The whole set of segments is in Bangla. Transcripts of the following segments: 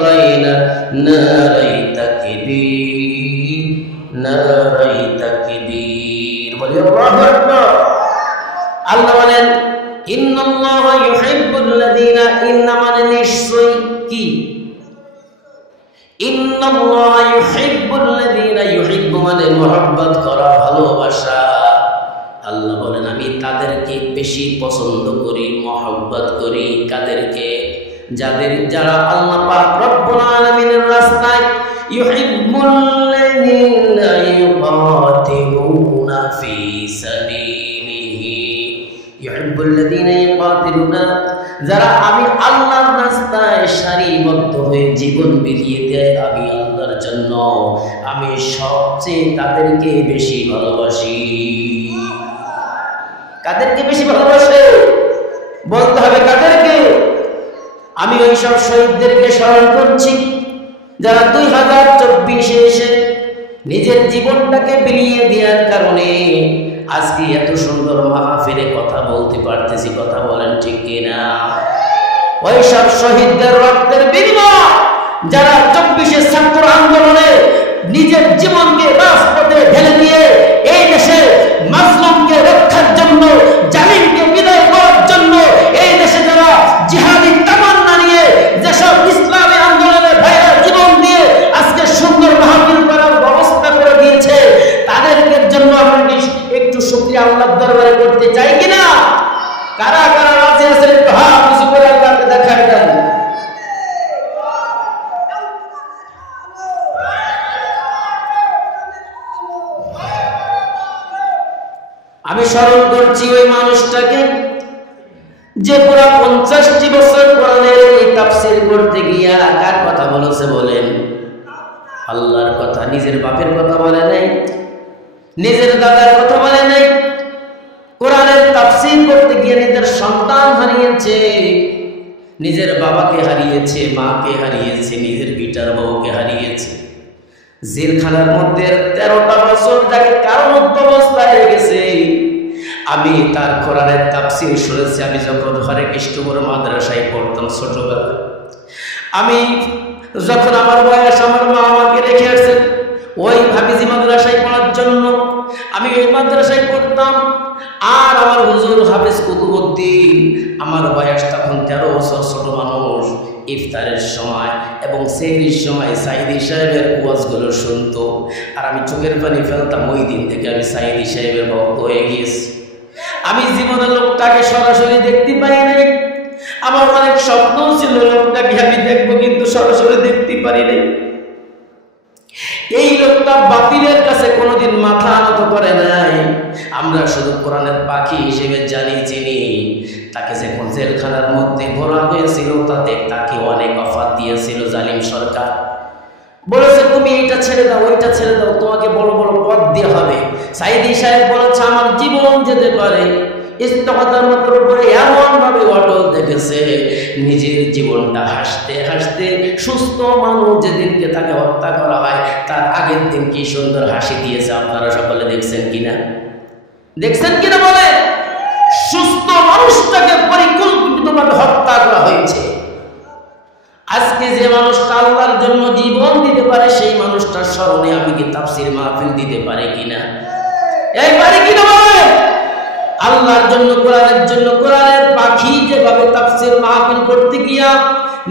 বাইনা নারাই তাকবীর নারাই তাকবীর। বলি আল্লাহু আকবার। আল্লাহ বলেন ইন্নাল্লাহা ইউহিব্বুল্লাযীনা, ইন্না মানে নিশ্চয়ই, কি ইন্নাল্লাহা ইউহিব্বুল্লাযীনা, ইউহিব্বু মানে মহব্বত করা, ভালোবাসা। আল্লাহ বলেন আমি তাদেরকে বেশি পছন্দ করি, মহব্বত করি। কাদেরকে? যারা আল্লাহ পাক রব্বুল আলামিনের রাস্তায় ইউহিব্বুল্লাযীনা ইউকাতিলুনা ফি সাবিলিহি, ইউহিব্বুল্লাযীনা ইউকাতিলুনা, যারা আমি আল্লাহর রাস্তায় সারিবদ্ধ হয়ে জীবন বিলিয়ে দেয় আমি আল্লাহর জন্য, আমি সবচেয়ে তাদেরকে বেশি ভালোবাসি। কাদেরকে বেশি ভালোবাসে? বলতে হবে কাদেরকে? আমি ওই সব শহীদদেরকে স্মরণ করছি যারা 2024 এসে নিজের জীবনটাকে বিলিয়ে দেওয়ার কারণে আজকে এত সুন্দর মাহফিলে কথা বলতে পারতেছি। কথা বলেন ঠিক কিনা? ওই সব শহীদদের রক্তের বিনিময় যারা 24 ছাত্র আন্দোলনে নিজের জীবনকে রাজপথে ঢেলে দিয়ে এই দেশে মাজলুমকে রক্ষার জন্য, জালিমকে বিদায় করার জন্য এই দেশে যারা জিহাদি তামান্না নিয়ে যেসব ইসলামী আন্দোলনের ভাইরা জীবন দিয়ে আজকে সুন্দর মাহফিল করার ব্যবস্থা করে দিয়েছে, তাদেরকে জন্য আমরা একটু শুকরিয়া আল্লাহর দরবারে করতে চাই কিনা? কারা কারা রাজি আছেন একটু হাত উঁচু করে আল্লাহকে দেখায় দেন। আমি স্মরণ করছি ওই মানুষটাকে যে পুরা 50টি বছর কোরআনের এই তাফসীর করতে গিয়া কার কথা বলেছে বলেন? আল্লাহর কথা। নিজের বাপের কথা বলে নাই, নিজের দাদার কথা বলে নাই। কোরআনের তাফসীর করতে গিয়ে নিজের সন্তান হারিয়েছে, নিজের বাবাকে হারিয়েছে, মাকে হারিয়েছে, নিজের বিটার বউকে হারিয়েছে। জেলখানার মধ্যে 13টা বছর তাকে কারারুদ্ধ অবস্থায় রেখেছে। আমি তার কোরআনের তাফসীর শুনেছি আমি যখন হরে কৃষ্ণপুর মাদ্রাসায় পড়তাম ছোটবেলা। আমি যখন আমার বয়স, আমার মা আমাকে রেখে আসছেন ওই হাফিজি মাদ্রাসায় পড়ার জন্য, আমি ওই মাদ্রাসায় পড়তাম। আর আমার হুজুর হাফিজ কুতুবউদ্দিন, আমার বয়স তখন 13 বছর, ছোট মানুষ। ইফতারের সময় এবং সেহরির সময় সাইদি সাহেবের ওয়াজগুলো শুনতো, আর আমি চোখের পানি ফেলতাম। ওই দিন থেকে আমি সাইদি সাহেবের ভক্ত হয়ে গিয়েছি। আমি জীবনে লোকটাকে সরাসরি দেখতে পাই নাই। আমার অনেক স্বপ্ন ছিল লোকটাকে আমি দেখবো, কিন্তু সরাসরি দেখতে পারি নাই। এই লোকটা বাতিলের কাছে কোনোদিন মাথা নত করে নাই। আমরা শুধু কোরআনের পাখি হিসেবে জানি, চিনি। তাকে যখন জেলখানার মধ্যে ভরা হয়েছিল তাতে তাকে অনেক অফার দিয়েছিল জালিম সরকার। বলেছে তুমি এইটা ছেড়ে দাও, ওইটা ছেড়ে দাও, তোমাকে বড় বড় পদ দেওয়া হবে। সাইদি সাহেব বলেছে আমার জীবন যেতে পারে। ইস্তেকামাতের মতের উপরে এমন ভাবে অটল দেখেছে, নিজের জীবনটা হাসতে হাসতে, সুস্থ মানুষ যেদিনকে তাকে হত্যা করা হয় তার আগের দিন কি সুন্দর হাসি দিয়েছে। আপনারা সকলে দেখছেন কিনা? দেখছেন কিনা বলে? সুস্থ মানুষটাকে পরিকল্পিতভাবে হত্যা করা হয়েছে। আজকে যে মানুষটা আল্লাহর জন্য জীবন দিতে পারে সেই মানুষটার স্মরণে আমি কি তাফসীর মাহফিল দিতে পারি কিনা? এই পারি কিনা বলেন? আল্লাহর জন্য, কোরআনের জন্য, কোরআনের পাখি যেভাবে তাফসীর মাহফিল করতে গিয়া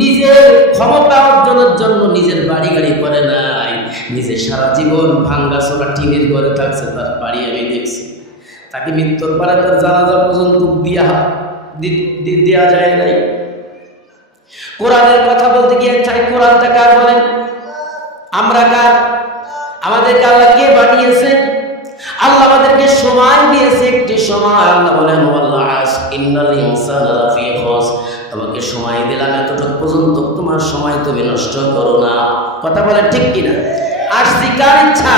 নিজের ক্ষমতা অর্জনের জন্য নিজের বাড়ি গাড়ি করে নাই, নিজে সারা জীবন ভাঙ্গা চোরা টিনের ঘরে থাকছে। তার বাড়ি আমি দেখছি। তাকে মৃত্যুর পরে তার জানাজা পর্যন্ত দেওয়া যায় নাই। কোরআনের কথা বলতে গিয়ে চাই কোরআনটা কার বলেন? আমরা কার? আমাদেরকে আল্লাহ কে বানিয়েছে? আল্লাহ আমাদেরকে সময় দিয়েছে, একটি সময়। আল্লাহ বলেন ইন্নাল ইনসানা লাফি খুসর, তোমাকে সময় দিলাম এতটুকু পর্যন্ত, তোমার সময় তুমি নষ্ট করো না। কথা বলেন ঠিক কিনা? আসছি কার ইচ্ছা,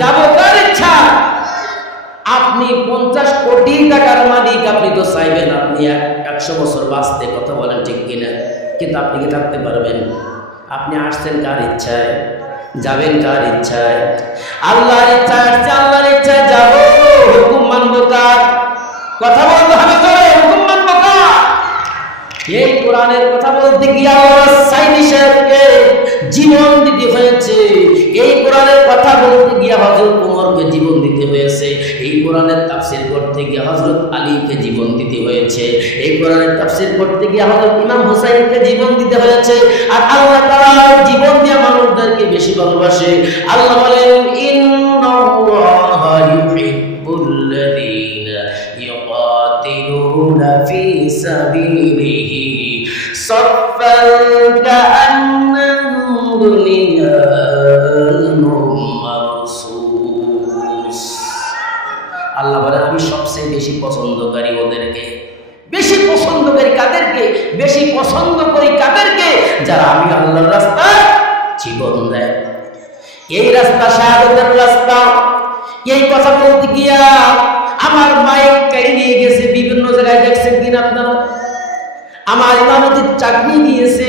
যাব কার ইচ্ছা। আপনি 50 কোটি টাকার মালিক, আপনি তো চাইবেন আপনি 100 বছর বাঁচতে। কথা বলেন ঠিক কিনা? কিন্তু আপনি কি থাকতে পারবেন? আপনি আসছেন কার ইচ্ছায়, যাবেন কার ইচ্ছায়? আল্লাহর ইচ্ছা আসছে, আল্লাহর ইচ্ছায় যাব। হুকুম মানবো কার? কথা বলতে হবে তো, হুকুম মানবো কার? এই কোরআনের কথা বলতে গিয়ে আল্লাহ সাইদি সাহেবকে জীবন দিতে হয়েছে। এই কোরআনের কথা বলতে গিয়ে হযরত ওমরকে জীবন দিতে হয়েছে। এই কোরআনের তাফসীর করতে গিয়ে হযরত আলীকে জীবন দিতে হয়েছে। এই কোরআনের তাফসীর করতে গিয়ে হযরত ইমাম হুসাইনকে জীবন দিতে হয়েছে। আর আল্লাহ তাআলা জীবন দিয়ে মানুষদেরকে বেশি ভালোবাসে। আল্লাহ বলেন ইন্নাল্লাহা ইউহিব্বুল্লাযীনা ইউকাতিলুনা ফি সাবিলিহি সাফফান কাআন্নাহুম বুনিয়ানুম মারসুস। আল্লাহ বলেন আমি সবচেয়ে বেশি পছন্দকারী ওদেরকে। বেশি পছন্দকারী কাদেরকে? বেশি পছন্দ করি কাদেরকে? যারা আমি আল্লাহর রাস্তায় জীবন দেয়। এই রাস্তা শাহাদাতের রাস্তা। এই কথা বলতে গিয়া আমার মাইক কেড়ে নিয়ে গেছে। বিভিন্ন জায়গায় দেখছেন কিনা আপনারা? আমার ইমামতির চাকরি গিয়েছে,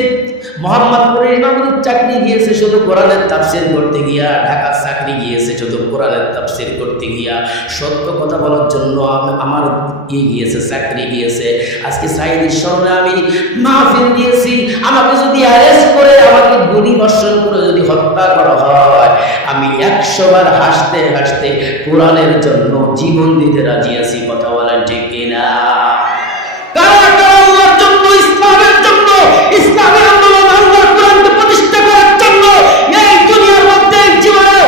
মোহাম্মদপুরের ইমামতির চাকরি গিয়েছে শুধু কোরআনের তাফসীর করতে গিয়া। ঢাকার চাকরি গিয়েছে শুধু কোরআনের তাফসীর করতে গিয়া। সত্য কথা বলার জন্য আমার গিয়েছে, চাকরি গিয়েছে। আজকে সাইদির স্মরণে আমি মাহফিল দিয়েছি। আমাকে যদি অ্যারেস্ট করে, আমাকে গুলি বর্ষণ করে যদি হত্যা করা হয়, আমি 100 বার হাসতে হাসতে কোরআনের জন্য জীবন দিতে রাজি আছি। কথা বলেন ঠিক কিনা? ইসলামের আন্দোলন, আল্লাহর কোরআনকে প্রতিষ্ঠা করার জন্য এই দুনিয়ার মধ্যে জীবনে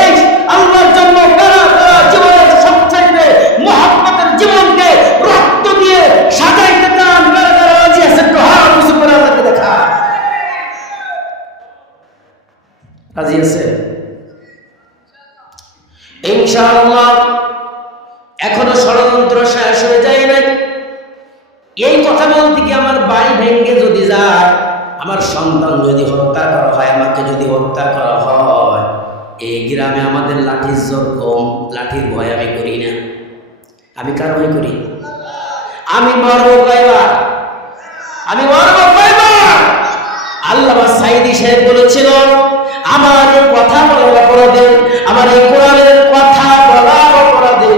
এই আল্লাহর জন্য কারা কারা জীবনের সবচেয়ে মহব্বতের জীবনকে রক্ত দিয়ে সাজাইতে চান, কারা কারা রাজি আছেন? তো হাত উঁচু করে আল্লাহকে দেখা। রাজি আছে ইনশাআল্লাহ। এখনো ষড়যন্ত্র শেষ হয়ে যায় নাই। এই কথা বলতে কি আমার বাড়ি ভেঙে যদি যায়, আমার সন্তান যদি হত্যা করা হয়, আমাকে যদি হত্যা করা হয়, এই গ্রামে আমাদের লাঠির জোর কম। লাঠির ভয় আমি করি না। আমি কার ভয় করি? আমি মরবো কয়বার? আমি মরবো কয়বার? আল্লামা সাইদি সাহেব বলেছিল, আমার এই কথা বলার অপরাধে, আমার এই কোরআনের কথা বলার অপরাধে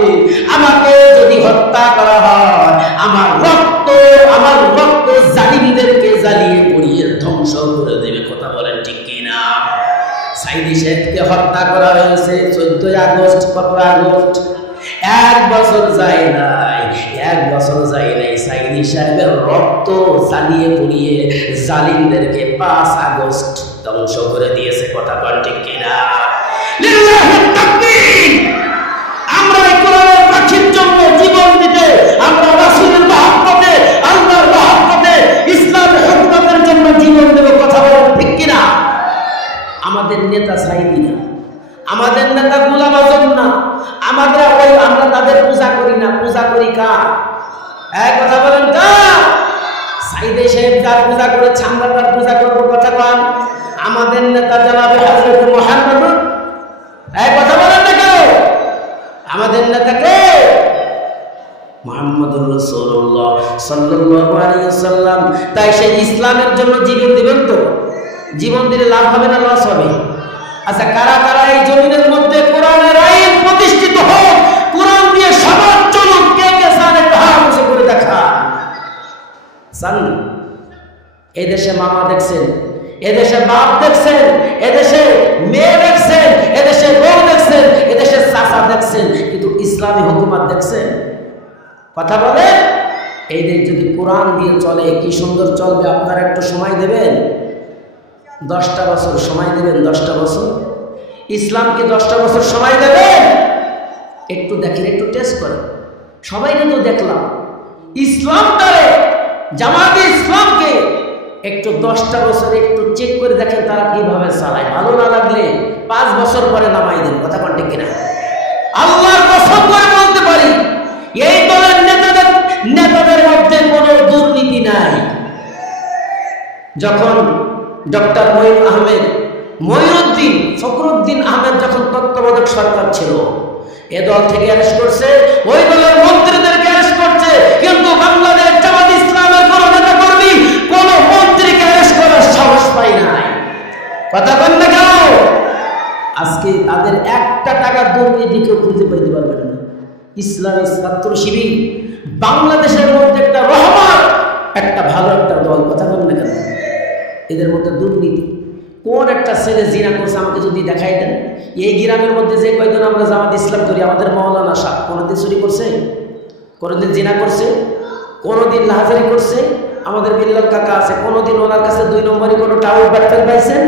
আমাকে যদি হত্যা করা হয়, আমার রক্ত জালিমদেরকে জ্বালিয়ে পুড়িয়ে ধ্বংস করে দেবে। কথা বলেন ঠিক কিনা? সাইদি সাহেবকে হত্যা করা হয়েছে 14 আগস্ট। কত আগস্ট? 1 বছর যায় নাই, 1 বছর যায় নাই। সাইদি সাহেবের রক্ত জ্বালিয়ে পুড়িয়ে জালিমদেরকে 5 আগস্ট ধ্বংস করে দিয়েছে। কথা বলেন ঠিক কিনা? লিল্লাহি তাকবীর। আমরা এই কোরআনের রক্ষার জন্য জীবন দিতে, আমরা রাসূলের মহব্বতে, আল্লাহর মহব্বতে, ইসলামের হুকুমের জন্য জীবন দেব। কথা বলেন ঠিক কিনা? আমাদের নেতা সাইদি না, আমাদের নেতা গোলাম আজম না। আমরা তাদের পূজা করি না। পূজা করি কার? এক কথা বলেন কার? সাইদি সাহেব যার পূজা করেছে, আমরা তার পূজা করবো। কথা বলেন। আমাদের নেতা জনাবে হযরত মুহাম্মদ। এক কথা বলেন না কেউ? আমাদের নেতাকে মুহাম্মদুর রাসূলুল্লাহ সাল্লাল্লাহু আলাইহি ওয়াসাল্লাম। তাই সেই ইসলামের জন্য জীবন দিবেন তো? জীবন দিলে লাভ হবে না লস হবে? আচ্ছা, কারা কারা এই জমিনের মধ্যে কোরআনের আইন প্রতিষ্ঠিত হোক, কোরআন দিয়ে সমাজ চলুক, কে কে চান একটু হাত উঁচু করে দেখা? চান? এই দেশে মামা দেখছেন, এদেশে বাপ দেখছেন, এদেশে মেয়ে দেখছেন, এদেশে বউ দেখছেন, এদেশে চাচা দেখছেন, কিন্তু ইসলামী হুকুমত দেখছেন? কথা বলে। এই দেশ যদি কোরআন দিয়ে চলে কি সুন্দর চলবে। আপনারা একটু সময় দেবেন, 10টা বছর সময় দেবেন। 10টা বছর ইসলামকে 10টা বছর সময় দেবেন। একটু দেখেন, একটু টেস্ট করেন। সবাই কিন্তু দেখলাম ইসলামটারে, জামাতে ইসলামকে একটু 10টা বছর একটু চেক করে দেখেন তারা কিভাবে চালায়। ভালো না লাগলে 5 বছর পরে নামাই দেন। কথা বলতে কিনা? আল্লাহর কসম করে বলতে পারি, এই দলের নেতাদের মধ্যে কোনো দুর্নীতি নাই। যখন ডক্টর মঈনুদ্দিন ফখরুদ্দিন আহমেদ যখন তত্ত্বাবধায়ক সরকার ছিল, এ দল থেকে অ্যারেস্ট করছে, ওই দলের মন্ত্রীদেরকে অ্যারেস্ট করছে, কিন্তু বাংলাদেশ জামাত ইসলামের কোন নেতা কর্মী কোন মন্ত্রীকে অ্যারেস্ট করার সাহস পায় নাই। কথা বল না কেন? আজকে তাদের 1টা টাকা দুর্নীতি কেউ খুঁজে পাইতে পারবেন না। ইসলামী ছাত্র শিবির বাংলাদেশের মধ্যে একটা রহমত, একটা ভালো একটা দল, কথা বল না কেন? এদের মধ্যে দুর্নীতি। কোন একটা ছেলে জিনা করছে আমাকে যদি দেখাই দেন। এই গ্রামের মধ্যে যে কয়জন আমরা জামাত ইসলাম করি, আমাদের মওলানা সাহেব কোনোদিন চুরি করছে? কোনোদিন জিনা করছে? কোনোদিন লাহাজারি করছে? আমাদের বিল্লাল কাকা আছে, কোনোদিন ওনার কাছে 2 নম্বরে কোনো টাউন বাটফেল পাইছেন?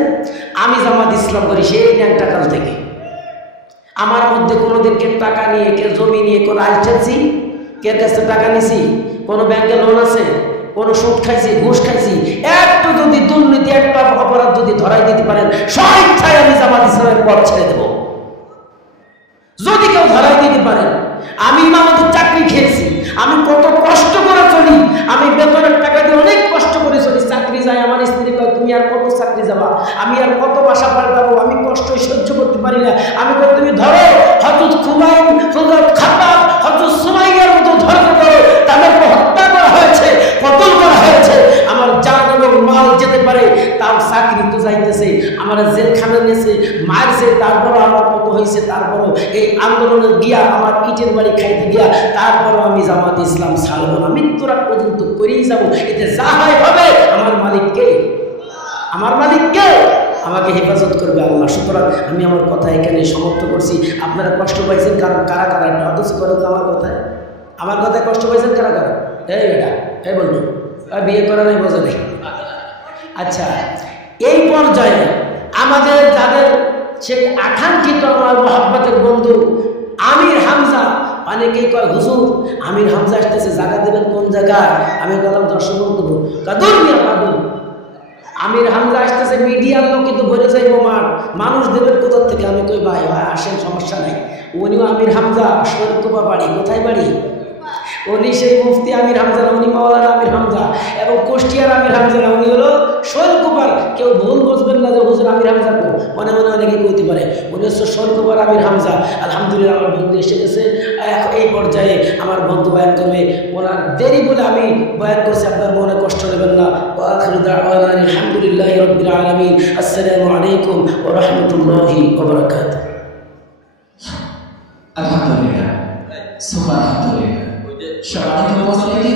আমি জামাত ইসলাম করি সেই ন্যাংটা কাল থেকে। আমার মধ্যে কোনোদিন কে টাকা নিয়ে, কে জমি নিয়ে কোনো আইটেছি? কে কাছে টাকা নিছি? কোনো ব্যাংকে লোন আছে? কোনো সুদ খাইছি, ঘুষ খাইছি? একটু যদি দুর্নীতি, একটা অপরাধ যদি ধরাই দিতে পারেন, স্বেচ্ছায় আমি জামাত ইসলামের পথ ছেড়ে দেব। যদি কেউ ধরাই দিতে পারেন, আমি ইমামতির চাকরি খেয়েছি, আমি কত কষ্ট করে চলি, আমি বেতনের টাকা দিয়ে অনেক কষ্ট করে চলি। চাকরি যাই, আমার স্ত্রী কয় তুমি আর কত চাকরি যাবা, আমি আর কত বাসা পাল্টাবো, আমি কষ্ট সহ্য করতে পারি না। আমি কই তুমি ধরো, হযরত খুবাইব, হযরত খাব্বাব, হযরত সুমাইয়ার মতো ধৈর্য করো, তাদেরকে হত্যা করা হয়েছে, কতল করা হয়েছে, আমার জান এবং মাল যেতে পারে, তার চাকরি তো যাইতেছে, আমার জেলখানা নিয়েছে, মারছে, তারপরও আমার কত হয়েছে, তারপরও এই আন্দোলনে গিয়া আমার ইটের বাড়ি খাইতে গিয়া তারপরও আমি জামাত ইসলাম ছাড়বো না, মৃত্যুর আগ পর্যন্ত করেই যাবো। এতে যা হয় হবে, আমার মালিককে, আমার মালিককে, আমাকে হেফাজত করবে আল্লাহ। সুতরাং আমি আমার কথা এখানে সমাপ্ত করছি। আপনারা কষ্ট পাইছেন কারণ কারা কারা? একটা অথচ করেন তো আমার কথায়, আমার কথায় কষ্ট পাইছেন কারা কারা? এই বেটা, এই বলবো বিয়ে করা নাই, বোঝা নেই। আচ্ছা, এই পর্যায়ে আমাদের যাদের সেই আকাঙ্ক্ষিত আমার মহাব্বতের বন্ধু আমির হামজা, অনেকেই কয় হুজুর আমির হামজা আসতেছে, জায়গা দেবেন কোন জায়গায়? আমি বললাম দর্শক বন্ধু কাদুর মিয়া বাবু, আমির হামজা আসতেছে, মিডিয়ার লোক কিন্তু ভরে যাইব মাঠ, মানুষ দেবেন কোথা থেকে? আমি কই ভাই ভাই আসেন, সমস্যা নাই। উনিও আমির হামজা, শরীরকুপা বাড়ি, কোথায় বাড়ি? উনি সেই মুফতি আমির হামজা না, উনি মাওলানা আমির হামজা, এবং কুষ্টিয়ার আমির হামজা না, উনি হলো শৈলকুপার। কেউ ভুল বুঝবেন না যে হুজুর আমির হামজা কো, মনে মনে অনেকে কইতে পারে, উনি হচ্ছে শৈলকুপার আমির হামজা। আলহামদুলিল্লাহ আমার বন্ধু এসে গেছে। এই পর্যায়ে আমার বন্ধু বয়ান করবে, ওনার দেরি বলে আমি বয়ান করছি, আপনার মনে কষ্ট নেবেন না। আলহামদুলিল্লাহি রাব্বিল আলামিন। আসসালামু আলাইকুম ওয়া রাহমাতুল্লাহি ওয়া বারাকাতুহু। আলহামদুলিল্লাহ, সুবহানাল্লাহ। সম্মানিত উপস্থিতি,